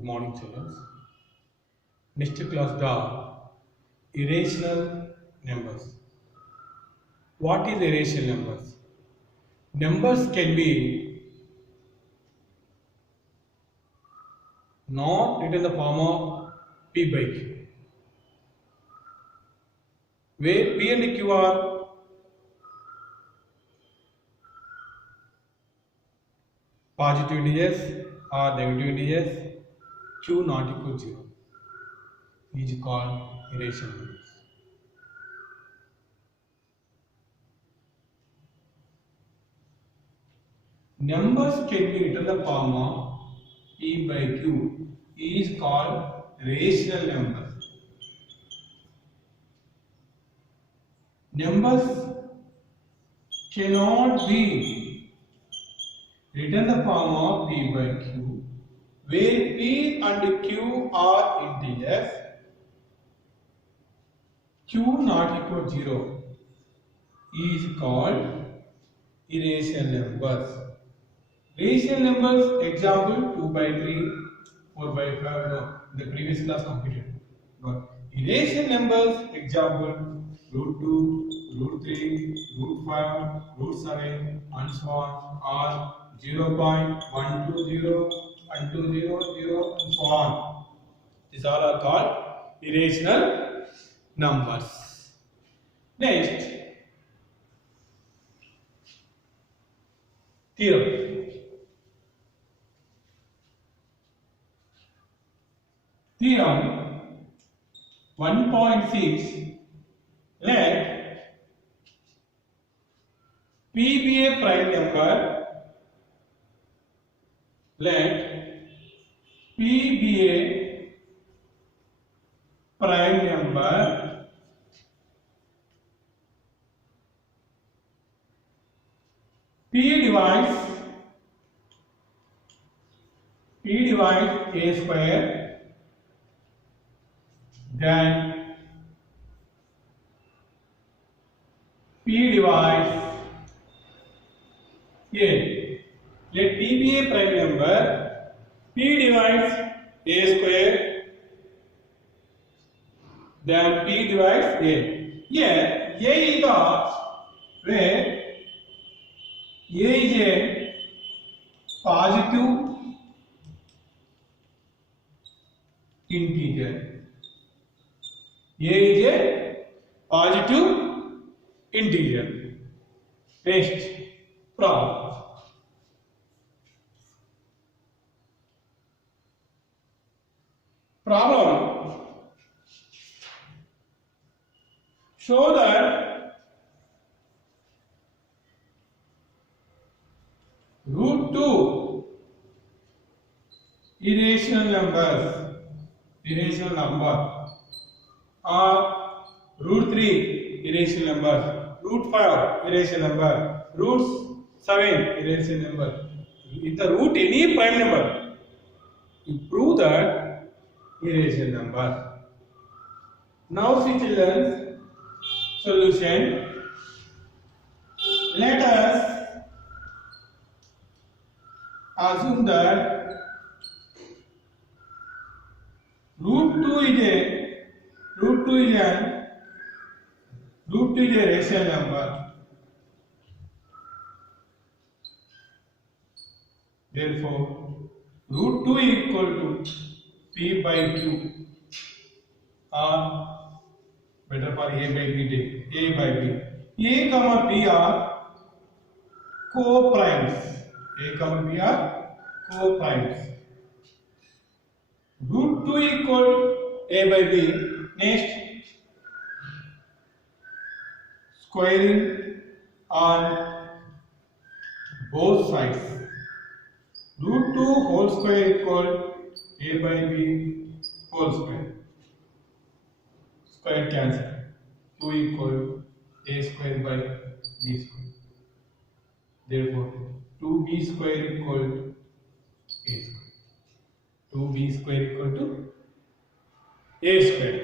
Good morning, children. Next class, the irrational numbers. What is irrational numbers? Numbers can be not written in the form of P by Q, where P and Q are positive integers or negative integers, Q not equal to 0 is called irrational numbers. Numbers can be written in the form of P by Q is called rational numbers. Numbers cannot be written in the form of P by Q, where P and Q are integers, Q not equal to 0 is called irrational numbers. Rational numbers, example 2 by 3, 4 by 5, no, the previous class completed. But irrational numbers, example root 2, root 3, root 5, root 7, and so on, are 0.120 and 200 and so on. These all are called irrational numbers. Next, theorem. Theorem 1.6, let P be a prime number, let P be a prime number P divides A square, then P divides A. Let P be a prime number, P divides A square, then P divides A. Here, A is the where A is a positive integer. A is a positive integer. Next, problem. Problem. Show that root 2 irrational number, or root 3 irrational number, root 5 irrational number, root 7 irrational number. If the root any prime number, you prove that irrational number. Now see children, solution. Let us assume that root 2 is a rational number. Therefore, root 2 is equal to P by Q, or better for A by B take A by B. A comma B are co-primes. A comma B are co-primes. Root 2 equal A by B. Next, squaring on both sides. Root 2 whole square equal A by B whole square. Square cancel. 2 equal A square by B square. Therefore, 2B square equal to A square. 2B square equal to A square.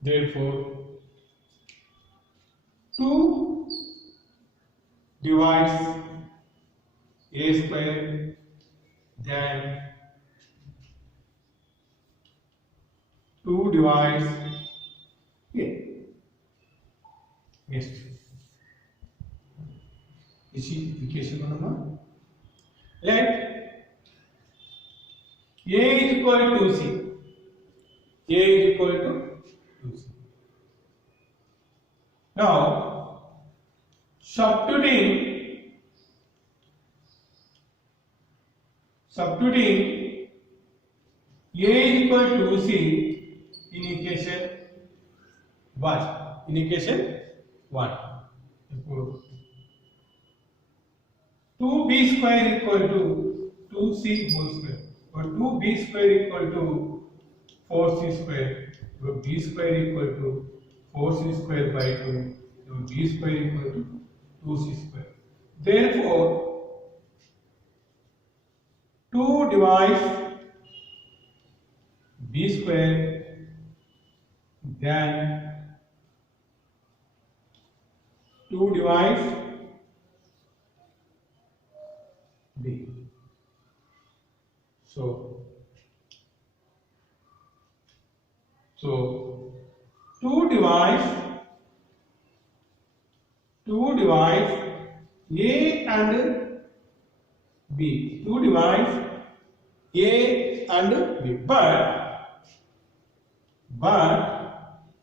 Therefore, 2 divides a square, then 2 divides a. Next, this is equation number. Let a is equal to c. A is equal to 2c. Now, substituting a is equal to c in equation 1. In equation 1. 2b square equal to 2c whole square, or 2b square equal to 4c square, so b square equal to 4c square by 2, so b square equal to 2c square. Therefore, 2 divides b square, then 2 divides b. So 2 divides a and b. 2 divides a and b. But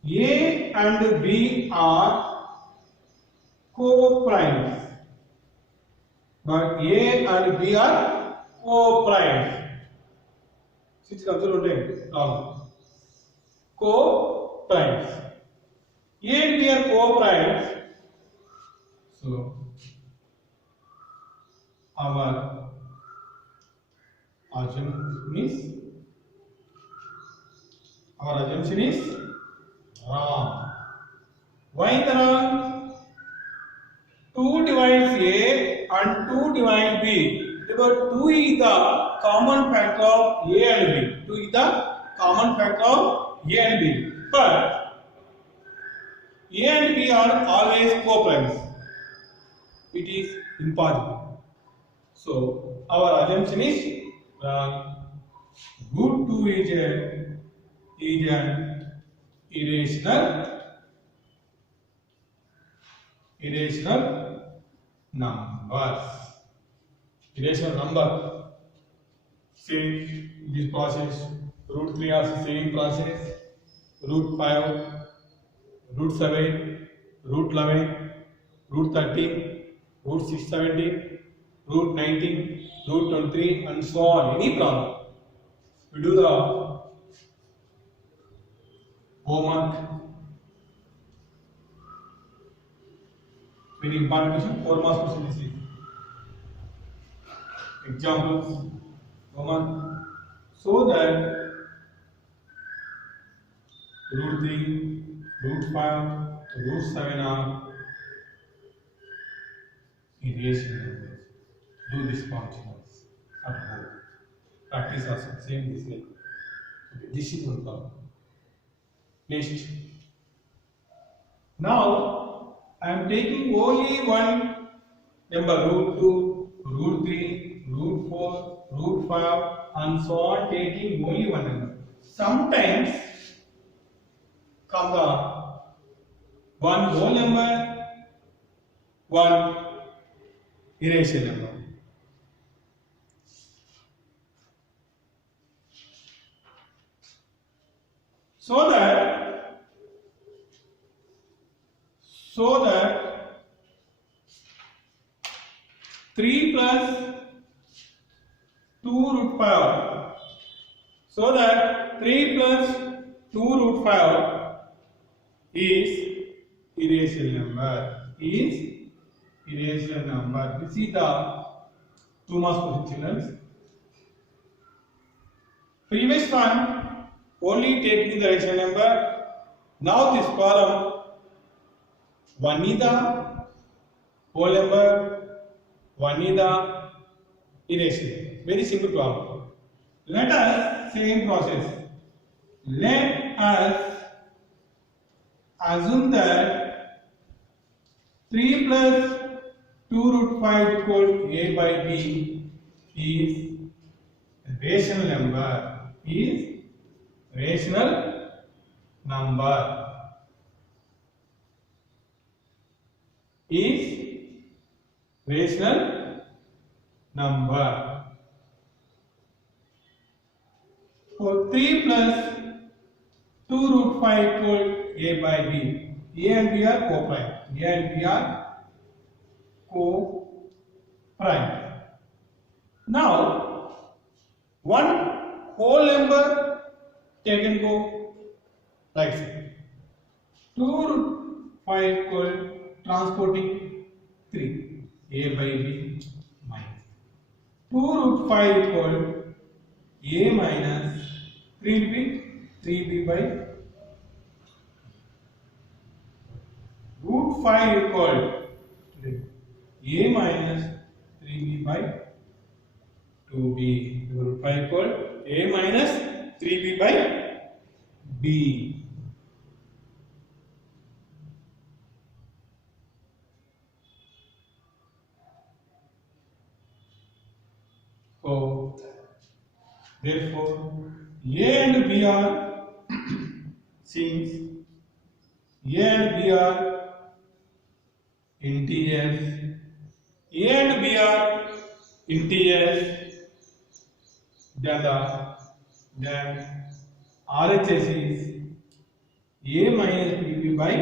a and b are co-primes. But a and b are co-primes. Since co-primes. A and b are co-primes. So our assumption is wrong. Why the wrong? 2 divides a and 2 divides b. Because 2 is the common factor of a and b. 2 is the common factor of a and b. But a and b are always co-primes. It is impossible. So our assumption is root 2 is an irrational number. Irrational number. Same this process. Root 3 also same process. Root 5, root 7, root 11, root 13, root 617, root 19, root 23, and so on. Any problem. We do the homework. Very important question. 4 marks question this is. Examples. Homework. So that root 3, root 5, root 7 are irrational numbers. Do this functions at home. Practice also same this way. Okay, this is one problem. Next. Now I am taking only one number, root 2, root 3, root 4, root 5, and so on, taking only one number. Sometimes come the one whole number, one irrational number. So that 3 plus 2 root 5. So that 3 plus 2 root 5 is irrational number. This is the 2 marks question, children. Previous one only taking the rational number. Now this column, 1 is the whole number, 1 is the irrational. Very simple problem. Let us same process. Let us assume that 3 plus 2 root 5 equals a by b is rational number. Is rational number. Is rational number. So 3 plus 2 root 5 equals a by b. A and b are co-prime. A and b are co-prime. Now, one whole number taken go right side. 2 root 5 equal transporting 3. A by b minus. 2 root 5 equal a minus 3b by root 5 equal a minus 3b by 2b. Root 5 equal a minus 3b by b. So, therefore, a and b are since a and b are integers, a and b are integers, then RHS is a minus 3b by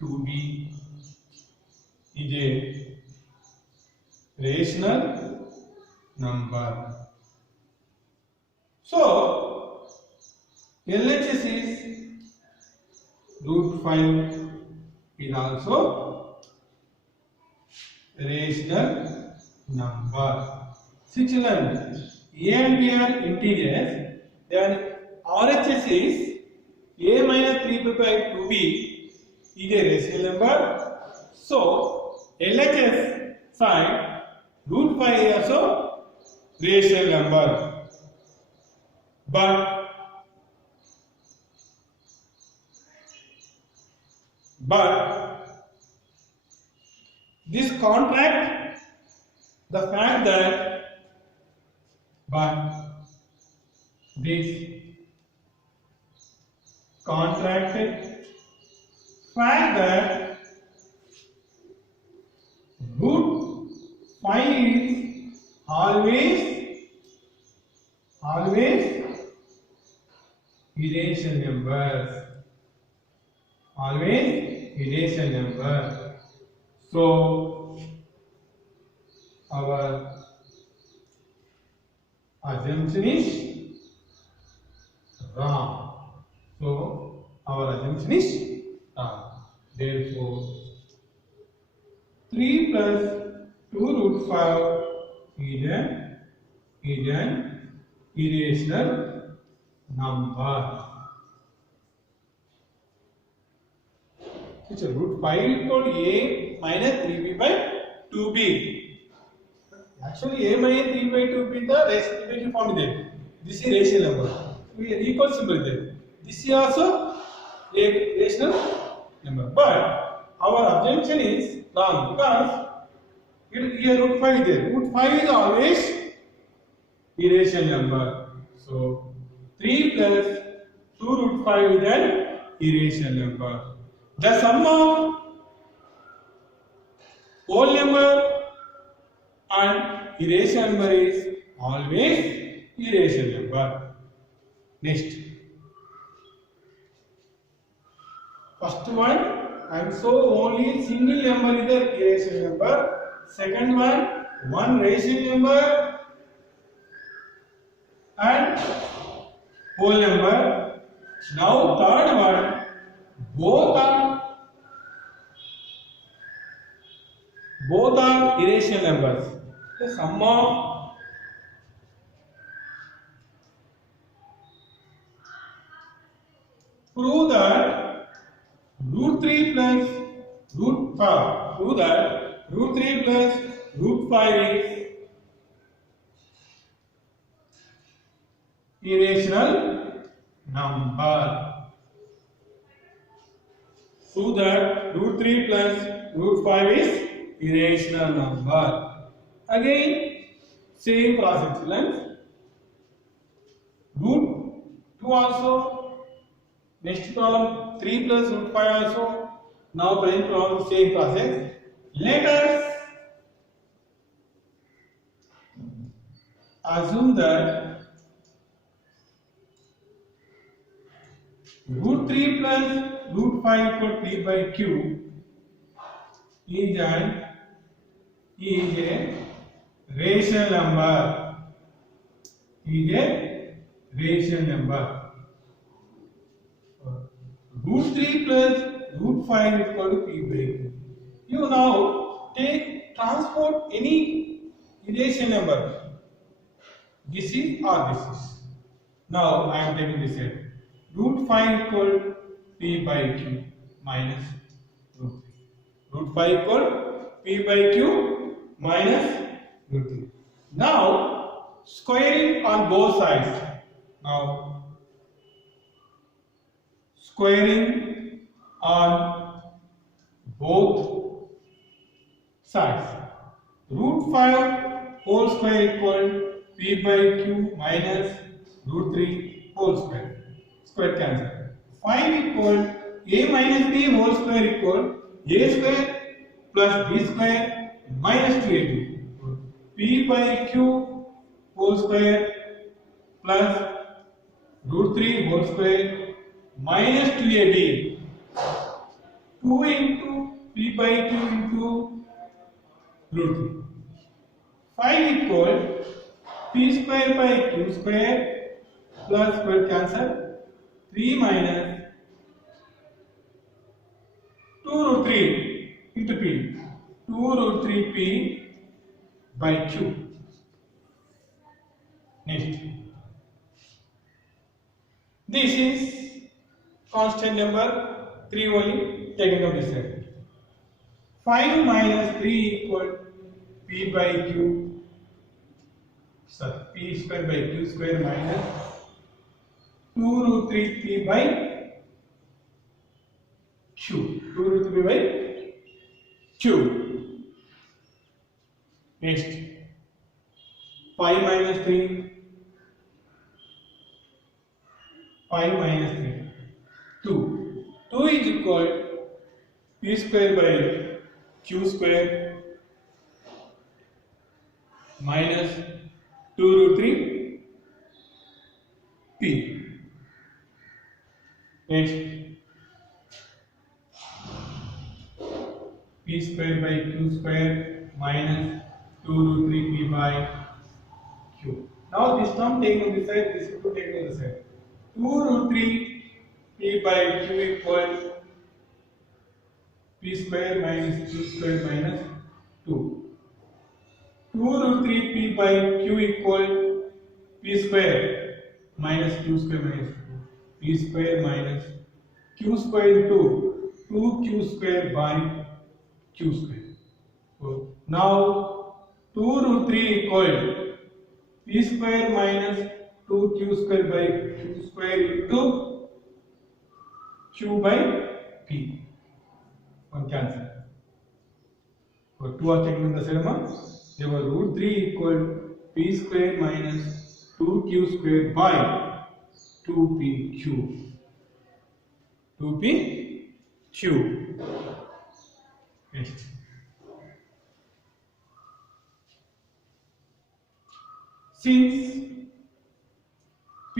2b is a rational number. So, LHS is root 5 is also rational number. Similarly, a and b are integers, then RHS is a minus 3b by 2b is a rational number. So, LHS side root 5 is also rational number. But this contract the fact that root 5 is always irrational numbers. Always irrational number. So our assumption is wrong. So our assumption is wrong. Therefore, 3 plus 2 root 5 is an irrational number. So root 5 equal a minus 3b by 2b. Actually, a minus 3b by 2b is the rational form there. This is rational number. We equal symbol there. This is also a rational number. But our assumption is wrong because here root 5 is there. Root 5 is always irrational number. So 3 plus 2 root 5 is an irrational number. The sum of whole number and irrational number is always irrational number. Next. First one, and so only single number is the irrational number. Second one rational number and whole number. Now third one, both are irrational numbers. The sum of prove that root 3 plus root 5. Prove that root 3 plus root 5 is irrational number. Prove that root 3 plus root 5 is irrational number. Again, same process, children. Root 2 also. Next problem 3 plus root 5 also. Now present problem same process. Let us assume that root 3 plus root 5 equal p by q is a rational number. Is a rational number. Root 3 plus root 5 equal to p by q. You now transport any irrational number. This is or this is. Now I am taking this here. Root 5 equal p by q minus root 3. Root 5 equal p by q minus root 3. Now squaring on both sides. Now squaring on both sides. Root 5 whole square equal p by q minus root 3 whole square. Square cancel. 5 equal a minus b whole square equal a square plus b square minus 2ab. P by q whole square plus root 3 whole square minus 2ab. 2 into p by q into root 3. 5 equal p square by q square plus square cancel 3 minus 2 root 3 into p. 2 root 3 p by q. Next. This is constant number 3 only taken from this side. 5 minus 3 equal p by q. So p square by q square minus 2 root 3 p by q. 2 root 3 p by q. Next. 5 minus 3. 5 minus 3. 2. 2 is equal p square by q square minus 2 root 3 p. Next, p square by q square minus 2 root 3 p by q. Now this term taken on this side, this is taken on this side. 2 root 3 p by q equal p square minus q square minus 2. 2 root 3 p by q equal p square minus q square minus 2. P square minus q square into 2q square by q square. So now 2 root 3 equal p square minus 2q square by q square into q by p. One cancel. So 2 are taken in the cinema. There was root 3 equal p square minus 2q square by 2pq. 2pq. Next. Since p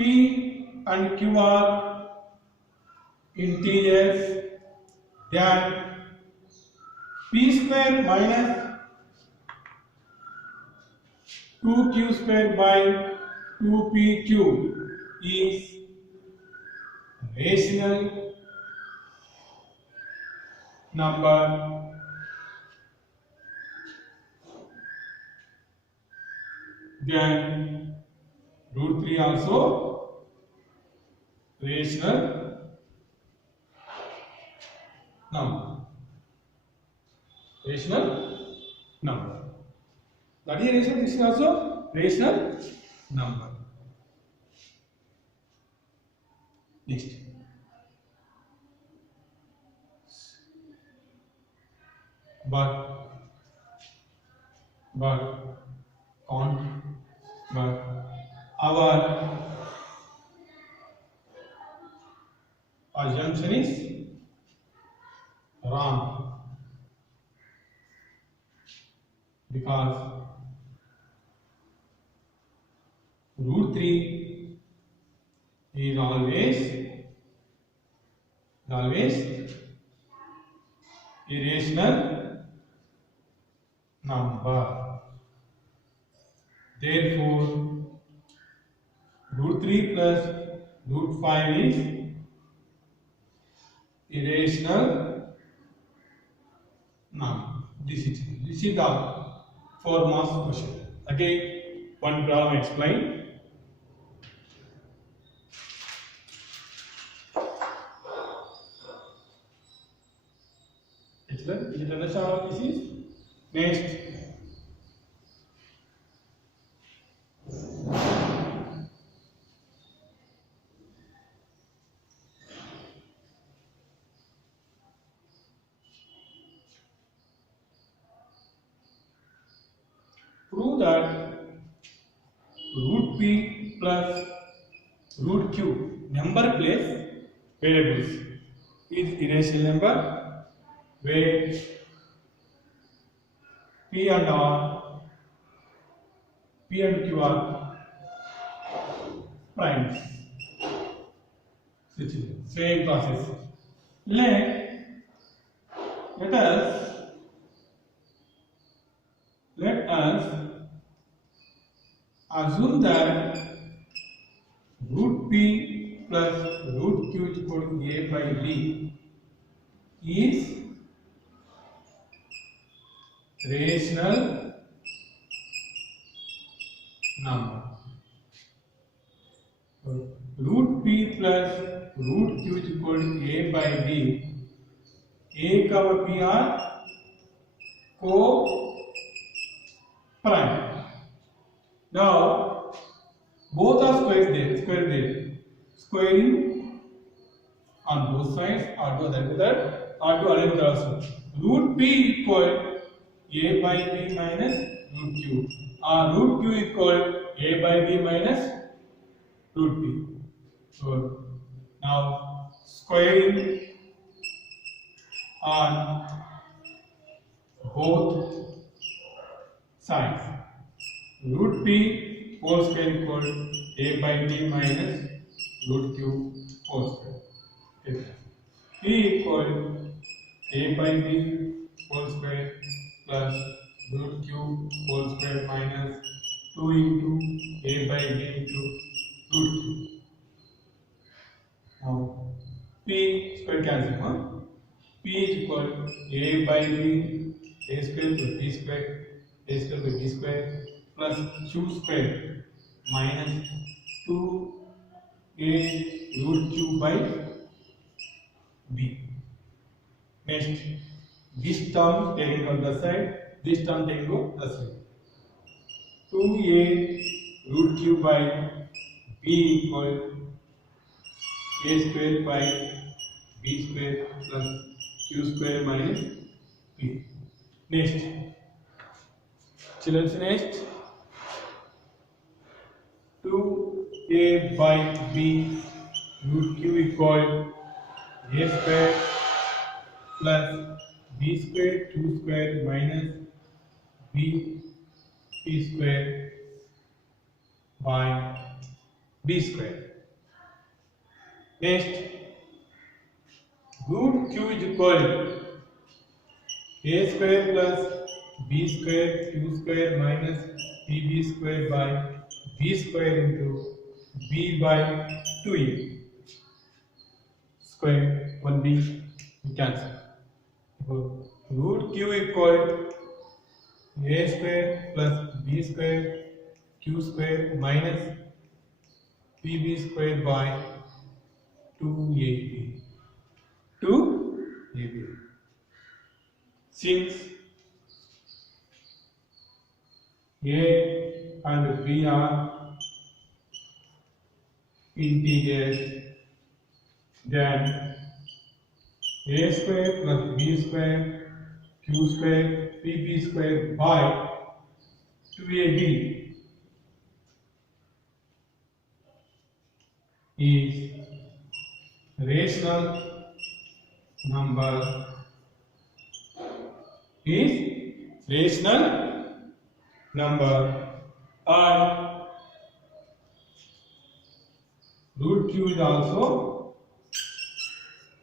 and q are integers, then p square minus 2q square by 2pq is rational number. Then root 3 also rational number. Rational number. That is rational. This is also rational number. Next. But but can't. But our assumption is wrong because root 3 is always irrational number. Therefore, root 3 plus root 5 is irrational number. This is the 4 marks question. Again, one problem explain. Is it understand what this is? Next. Prove that root p plus root q number place variables is irrational number where p and q are primes. Same process. Let us assume that root p plus root q is equal to a by b is rational number. Root p plus root q is equal to a by b. A cover p are co-prime. Now both are squared there. Squaring on both sides or to other method or to other method also. Root p equal a by b minus root q or root q equal a by b minus root p. So now squaring on both sides. Root p whole square equal a by b minus root q whole square. Okay. P equal a by b whole square plus root q whole square minus 2 into a by b into root q. Now p square cancel. P is equal a by b a square plus b square a square by b square plus q square minus 2a root q by b. Next, this term taken on the side, this term taken on the side. 2a root q by b equal a square by b square plus q square minus b. Next, children, next 2a by b root q equal a square plus b square q square minus b p square by b square. Next, root q is equal a square plus b square q square minus pb square by b square into b by 2a square 1b we cancel. Root q equal a square plus b square q square minus pb square by 2ab. 2ab. Since a and b are integers, then a square plus b square q square pb square by 2ab is rational number and root q is also,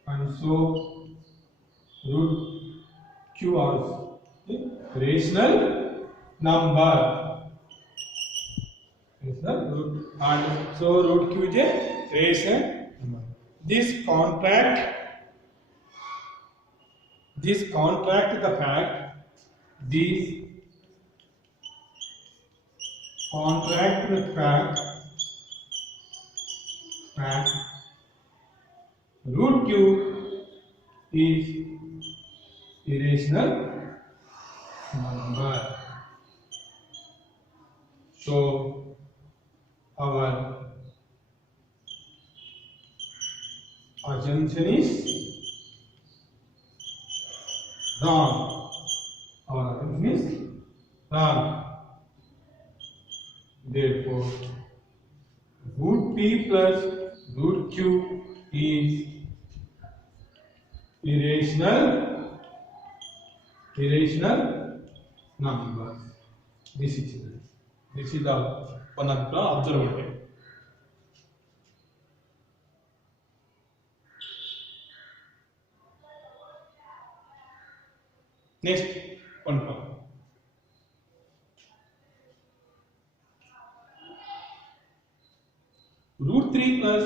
and so root q also rational number. Root, and so root q is a rational number. This contract the fact, this contract the fact root q is irrational number. So our assumption is wrong. Our assumption is wrong. Therefore, root p plus root q is irrational number. This is the one of the observable. Next one problem. Root 3 plus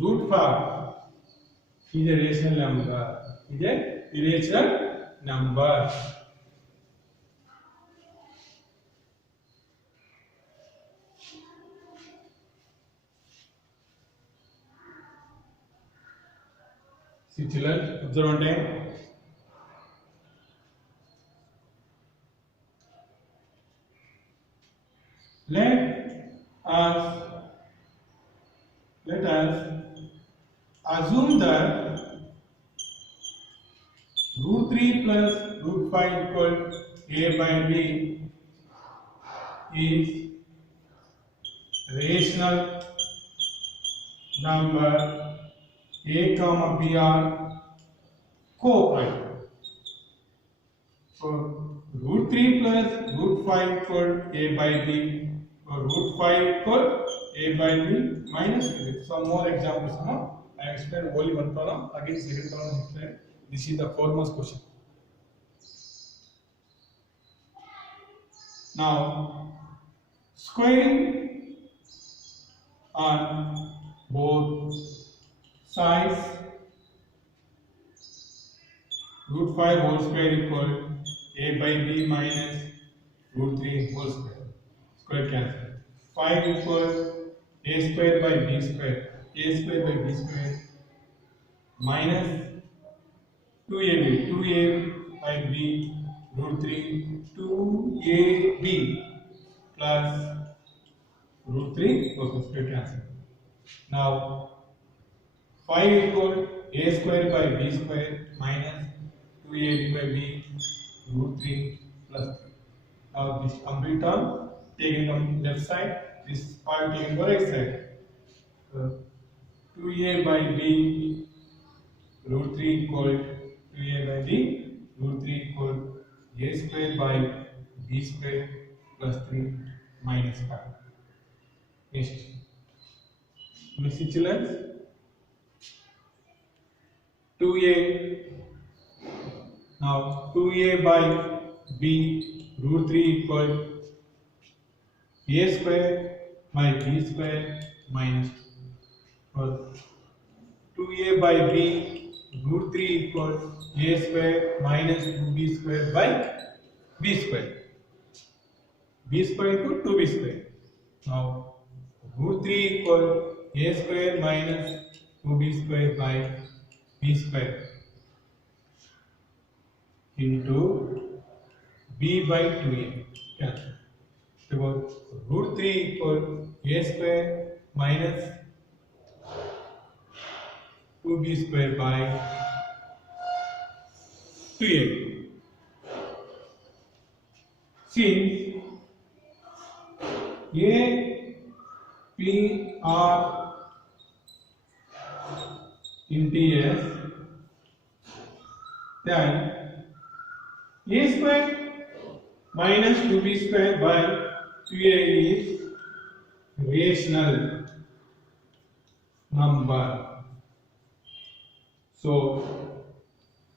root 5 is a rational number. Is a irrational number. See children, observe one time. Let us assume that root 3 plus root 5 equal a by b is rational number. A comma b are co-prime. So root 3 plus root 5 equal a by b, or root 5 equal a by b minus b. Some more examples. I explained only one problem. Again, second problem explain. This is the foremost question. Now, squaring on both sides, root 5 whole square equal a by b minus root 3 whole square. Square cancel. 5 equal a square by b square. A square by b square minus 2ab. 2a by b root 3 2ab plus root 3 whole square cancel. Now 5 equal a square by b square minus 2ab by b root 3 plus 3. Now this complete term taken on left side, this part taken on right side. 2a by b root 3 equal 2a by b root 3 equal a square by b square plus 3 minus 5. Next. Next children. 2a. Now 2a by b root 3 equal a square by b square minus 2. 2a by b root 3 equal a square minus 2b square by b square. B square equal 2b square. Now root 3 equal a square minus 2b square by b square into b by 2a. Cancel. So root 3 equal a square minus 2b square by 2a. since A, P are integers, then A square minus 2B square by 2A is rational number. So